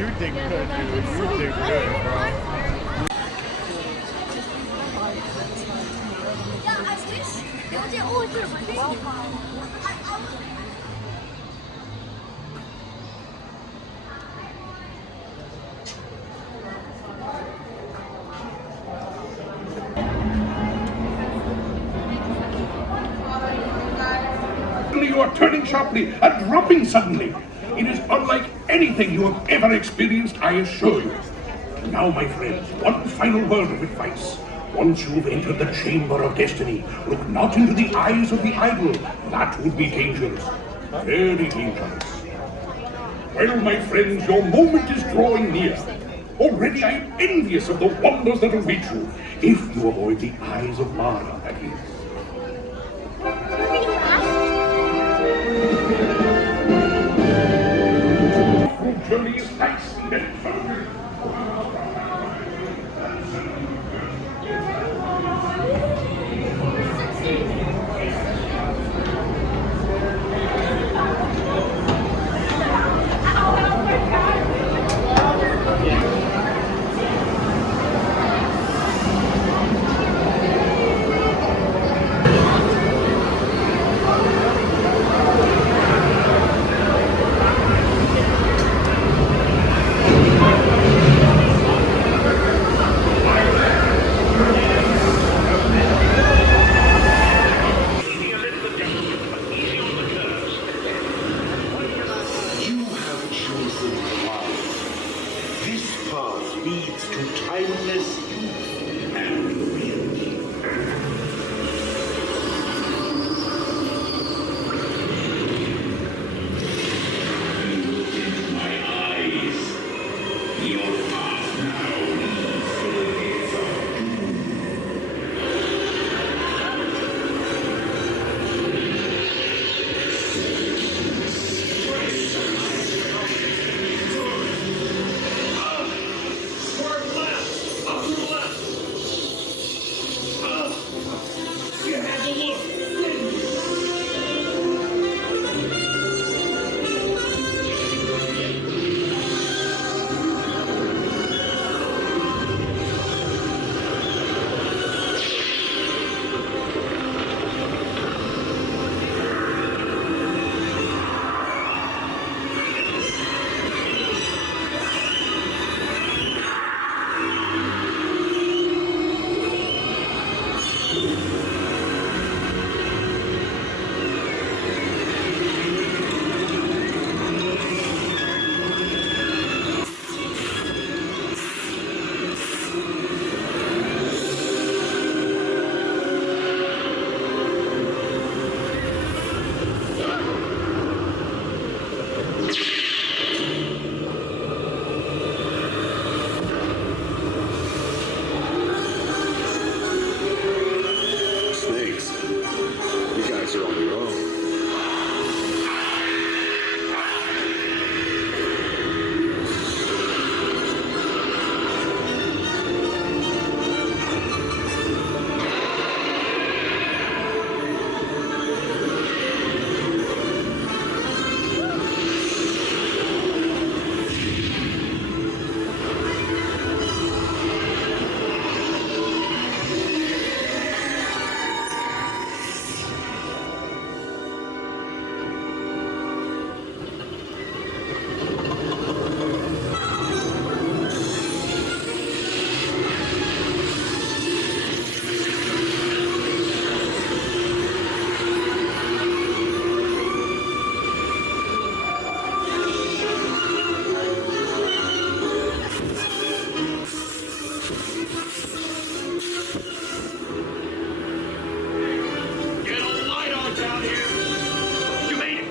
You did good, dude. You did good, bro. You are turning sharply and dropping suddenly. It is unlike anything you have ever experienced, I assure you. Now, my friends, one final word of advice. Once you have entered the chamber of destiny, look not into the eyes of the idol. That would be dangerous. Very dangerous. Well, my friends, your moment is drawing near. Already I am envious of the wonders that await you, if you avoid the eyes of Mara, that is. Journey is nice and fun. Leads to timeless youth and beauty. You look into my eyes. Your path now leads to the gates of doom. Get a light on down here! You made it!